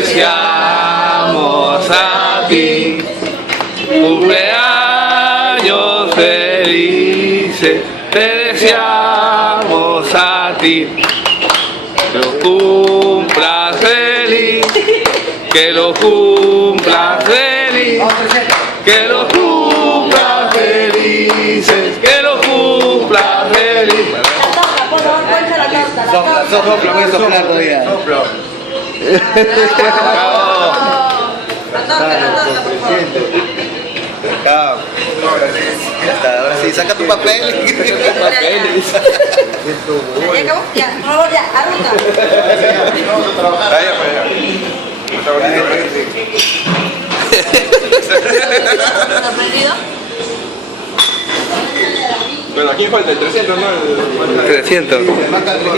deseamos a ti cumpleaños felices, te deseamos a ti que lo cumplas feliz, que lo cumplas feliz, que lo cumplas felices, que lo cumplas feliz. Sopla, voy a soplar todavía. Soplo. Ya está, ahora sí, saca tu papel. ¿Ya acabó? Ya, por favor, ya, arruga. Vamos a trabajar. Vaya para allá. Está bonito. ¿Sorprendido? Bueno, aquí falta el 300, ¿no? 300.